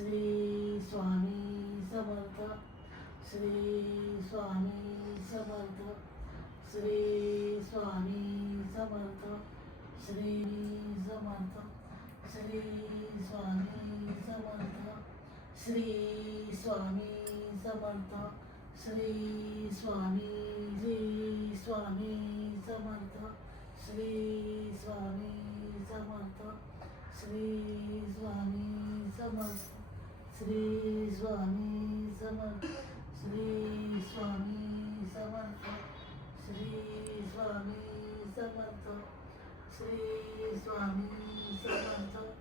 Shri Swami Samarth. Shri Swami Samarth. Shri Swami Samarth. Shri Samarth. Shri Swami Samarth. Shri Swami Samarth. Shri Swami. Shri Swami Samarth. Shri Swami Samarth. Shri Swami Samarth. Shri Swami Samarth. Shri Swami Samarth. Shri Swami Samarth. Shri Swami Samarth.